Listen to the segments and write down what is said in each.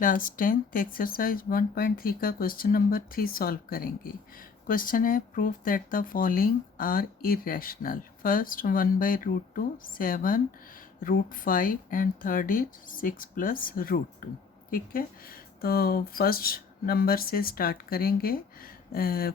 Class 10th exercise 1.3 का question number 3 solve करेंगे। Question है prove that the following are irrational. First 1/√2, 7, √5 and third is 6 + √2। ठीक है, तो फर्स्ट नंबर से स्टार्ट करेंगे।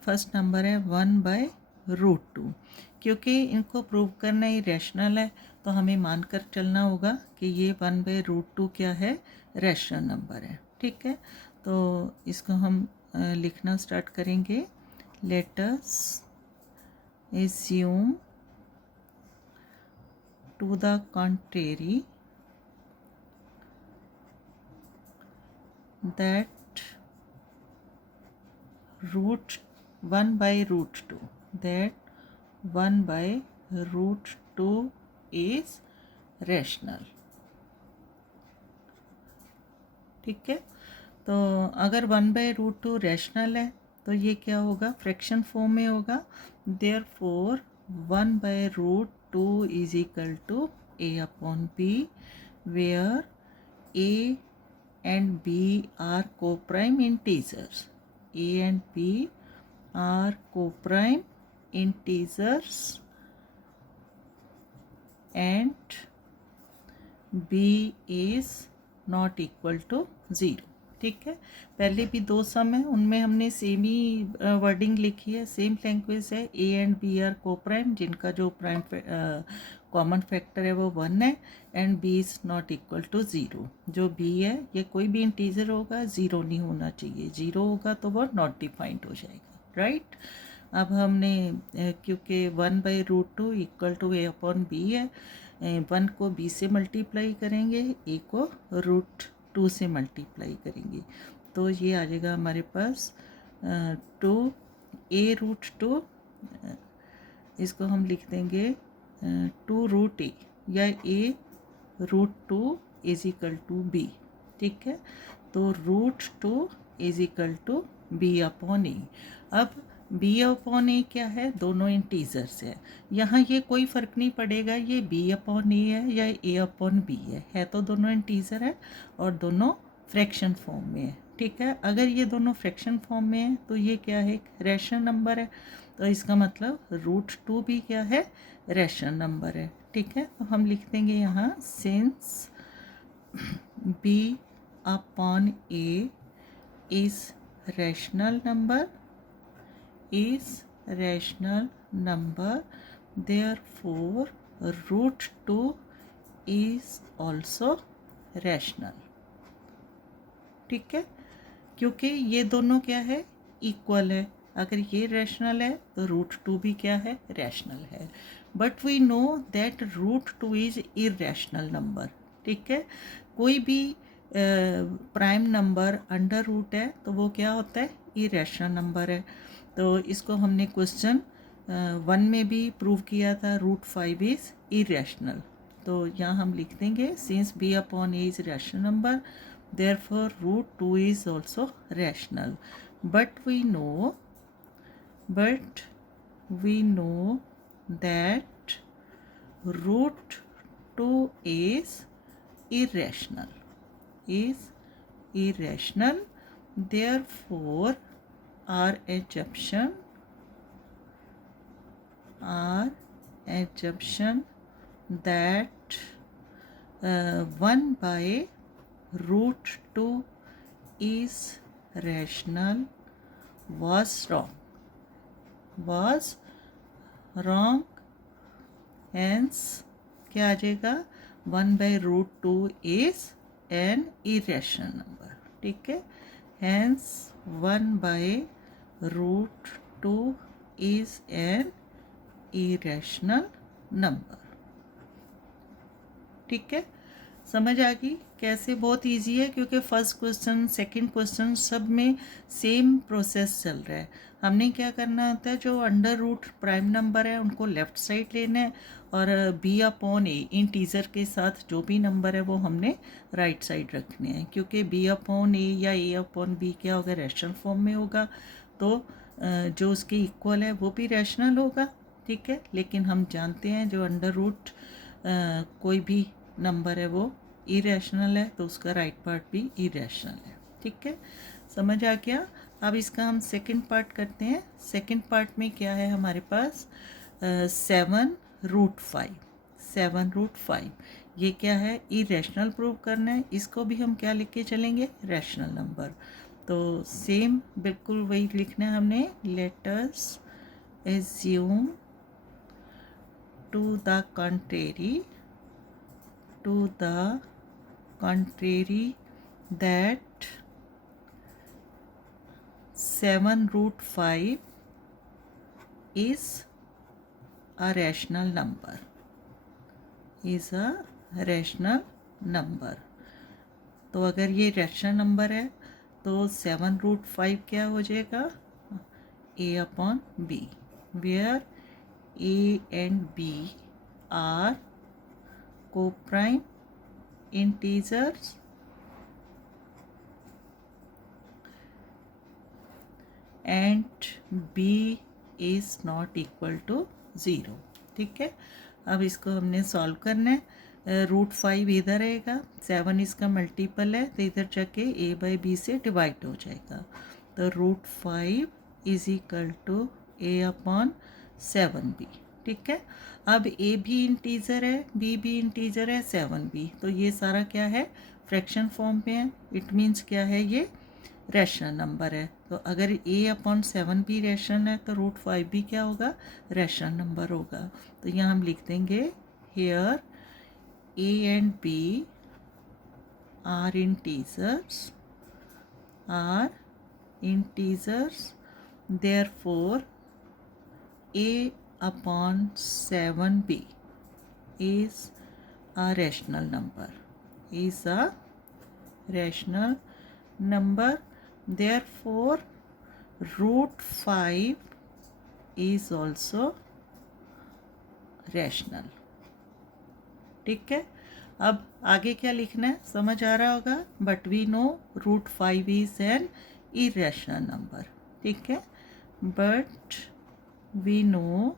फर्स्ट नंबर है 1/√2। क्योंकि इनको प्रूव करना ही रैशनल है तो हमें मानकर चलना होगा कि ये 1/√2 क्या है, रैशनल नंबर है। ठीक है, तो इसको हम लिखना स्टार्ट करेंगे। Let us assume to the contrary that root 1/√2 that 1/√2 is rational। ठीक है, तो अगर 1/√2 रैशनल है तो ये क्या होगा, फ्रैक्शन फॉर्म में होगा। Therefore 1/√2 is equal to a/b where a and b are co-prime integers। a and b are co-prime integers and b is not equal to 0। ठीक है, पहले भी दो सम है उनमें हमने सेम ही वर्डिंग लिखी है, सेम लैंग्वेज है। A and B are coprime, जिनका जो प्राइम कॉमन फैक्टर है वो 1 है, and B is not equal to 0। जो बी है ये कोई भी इंटीजर होगा, 0 नहीं होना चाहिए। 0 होगा तो वो नॉट डिफाइंड हो जाएगा। राइट, अब हमने क्योंकि 1/√2 इक्वल टू a/b है, 1 को b से मल्टीप्लाई करेंगे, a को √2 से मल्टीप्लाई करेंगे, तो ये आ जाएगा हमारे पास 2a√2। इसको हम लिख देंगे 2√a या a√2 is equal to b। ठीक है, तो √2 इज इक्वल टू b/a। अब b/a क्या है, दोनों इंटीजर्स है। यहाँ ये कोई फ़र्क नहीं पड़ेगा ये b/a है या a/b है तो दोनों इंटीजर है और दोनों फ्रैक्शन फॉर्म में है। ठीक है, अगर ये दोनों फ्रैक्शन फॉर्म में है तो ये क्या है, रैशनल नंबर है। तो इसका मतलब √2 भी क्या है, रैशनल नंबर है। ठीक है, तो हम लिख देंगे यहाँ since b/a is rational number, therefore √2 is also rational। ठीक है, क्योंकि ये दोनों क्या है, इक्वल है। अगर ये रैशनल है तो √2 भी क्या है, रैशनल है। But we know that √2 is irrational number. ठीक है, कोई भी प्राइम नंबर अंडर रूट है तो वो क्या होता है, इरेशनल नंबर है। तो इसको हमने क्वेश्चन 1 में भी प्रूव किया था, √5 इज इरेशनल। तो यहाँ हम लिख देंगे since b/a is rational number, therefore √2 is also rational। but we know that √2 is irrational, therefore our assumption that 1/√2 is rational was wrong। hence क्या आ जाएगा, 1/√2 is an irrational number। ठीक है, hence 1/√2 is an irrational number। ठीक है, समझ आ गई कैसे, बहुत इजी है क्योंकि फर्स्ट क्वेश्चन सेकंड क्वेश्चन सब में सेम प्रोसेस चल रहा है। हमने क्या करना होता है, जो अंडर रूट प्राइम नंबर है उनको लेफ़्ट साइड लेना है और b/a इंटीजर के साथ जो भी नंबर है वो हमने राइट साइड रखने हैं, क्योंकि b/a या a/b क्या होगा, रैशनल फॉर्म में होगा, तो जो उसके इक्वल है वो भी रैशनल होगा। ठीक है, लेकिन हम जानते हैं जो अंडर रूट कोई भी नंबर है वो इरेशनल है तो उसका राइट पार्ट भी इरेशनल है। ठीक है, समझ आ गया। अब इसका हम सेकंड पार्ट करते हैं। सेकंड पार्ट में क्या है हमारे पास, 7√5। 7√5 ये क्या है, इरेशनल प्रूव करना है। इसको भी हम क्या लिख के चलेंगे, रैशनल नंबर। तो सेम बिल्कुल वही लिखना है हमने। Let us assume to the contrary that 7√5 is a rational number, is a rational number। तो अगर ये रैशनल नंबर है तो 7√5 क्या हो जाएगा, a/b, where a and b are co-prime integers and b is not equal to 0। ठीक है, अब इसको हमने सॉल्व करना है। √5 इधर रहेगा, 7 इसका मल्टीपल है तो इधर जाके a/b से डिवाइड हो जाएगा। तो √5 इज इक्वल टू a/7b। ठीक है, अब a भी इंटीजर है, b भी इंटीजर है, 7 भी, तो ये सारा क्या है, फ्रैक्शन फॉर्म में है। इट मीन्स क्या है, ये रैशनल नंबर है। तो अगर a/7 भी रैशनल है तो √5 भी क्या होगा, रैशनल नंबर होगा। तो यहाँ हम लिख देंगे hair a and b are integers, therefore a/7b is a rational number, therefore √5 is also rational। ठीक है, अब आगे क्या लिखना है समझ आ रहा होगा। But we know √5 is an irrational number. ठीक है, but we know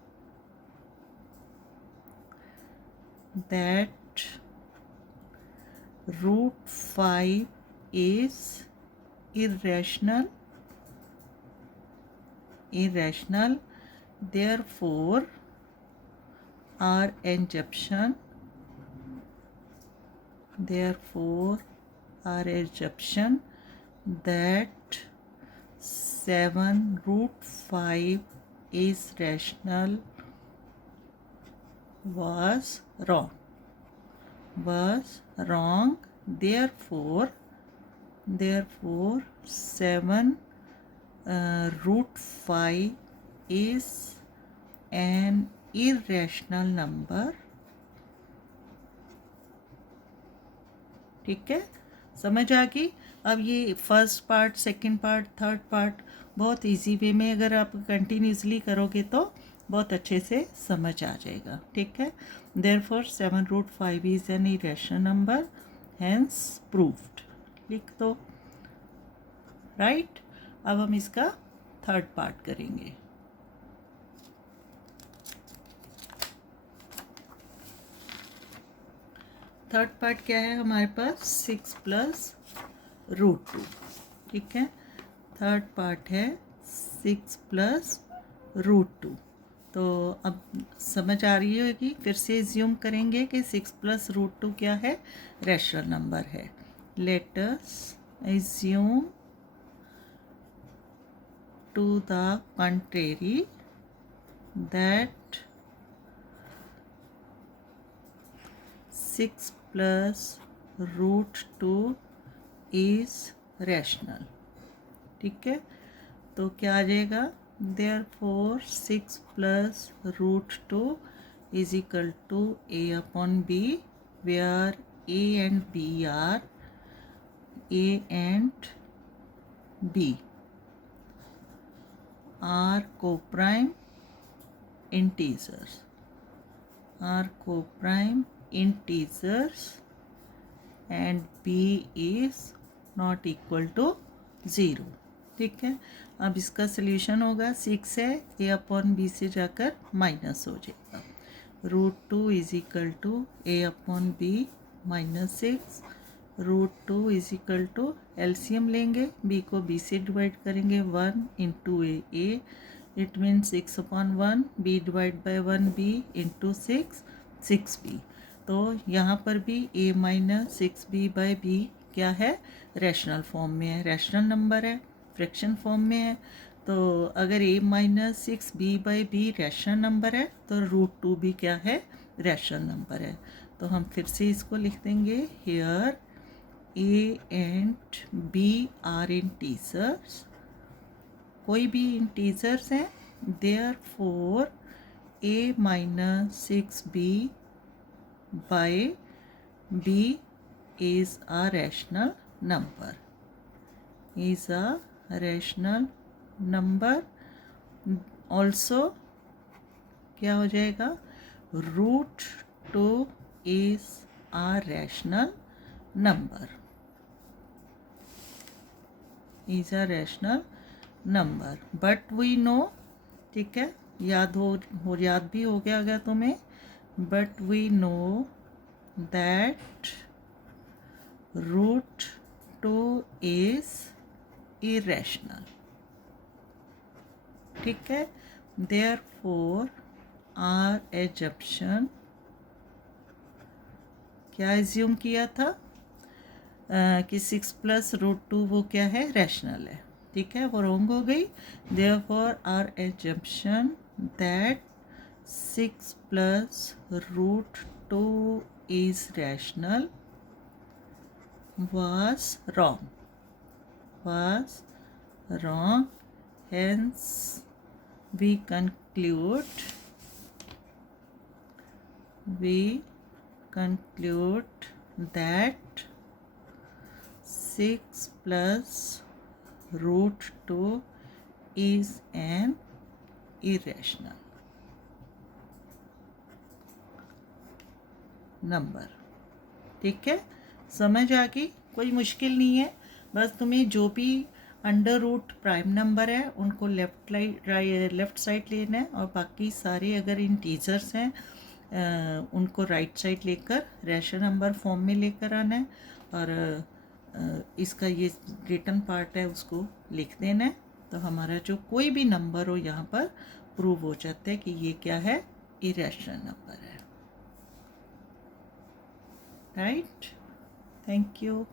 that √5 is irrational, therefore our assumption that 7√5 is rational was wrong, therefore 7√5 is an irrational number। ठीक है, समझ आ गई। अब ये first part, second part, third part बहुत easy way में अगर आप कंटिन्यूसली करोगे तो बहुत अच्छे से समझ आ जाएगा। ठीक है, therefore 7√5 is an irrational number, hence proved लिख दो। राइट, अब हम इसका थर्ड पार्ट करेंगे। थर्ड पार्ट क्या है हमारे पास, 6 + √2। ठीक है, थर्ड पार्ट है 6 + √2। तो अब समझ आ रही होगी, फिर से एज्यूम करेंगे कि 6 + √2 क्या है, रैशनल नंबर है। Let us assume to the contrary that 6 + √2 is rational। ठीक है, तो क्या आ जाएगा, therefore 6 + √2 is equal to a/b, where a and b are co-prime integers, and b is not equal to 0। ठीक है, अब इसका सल्यूशन होगा, 6 है, a/b से जाकर माइनस हो जाएगा। √2 is equal to a/b -6 √2 is equal to, LCM लेंगे, b को b से डिवाइड करेंगे, 1 into a, it mean 6/1, b divide by 1b into 6b। तो यहाँ पर भी a minus 6b by b क्या है, रैशनल फॉर्म में है, रैशनल नंबर है, फ्रैक्शन फॉर्म में है। तो अगर a minus 6b by b rational number है तो √2 भी क्या है, रैशनल नंबर है। तो हम फिर से इसको लिख देंगे, here a and b are integers, कोई भी इंटीजर्स हैं, therefore a minus 6b by b is a rational number, is a rational number। also क्या हो जाएगा, √2 is a rational number, is a rational number, but we know, ठीक है, याद भी हो गया अगर तुम्हें, but we know that √2 is irrational, ठीक है। therefore our assumption, क्या एज्यूम किया था कि 6 प्लस √2 वो क्या है, रैशनल है, ठीक है, वो रॉन्ग हो गई। therefore our assumption that 6 plus √2 is rational was wrong, hence we conclude that 6 plus √2 is an irrational number, ठीक है, समझ आ गई, कोई मुश्किल नहीं है। बस तुम्हें जो भी अंडर रूट प्राइम नंबर है उनको लेफ्ट साइड लेना है, और बाकी सारे अगर इंटीजर्स हैं उनको राइट साइड लेकर रैशनल नंबर फॉर्म में लेकर आना है, और इसका ये रिटन पार्ट है उसको लिख देना है। तो हमारा जो कोई भी नंबर हो यहाँ पर प्रूव हो जाता है कि ये क्या है, इरेशनल नंबर है, राइट। Thank you.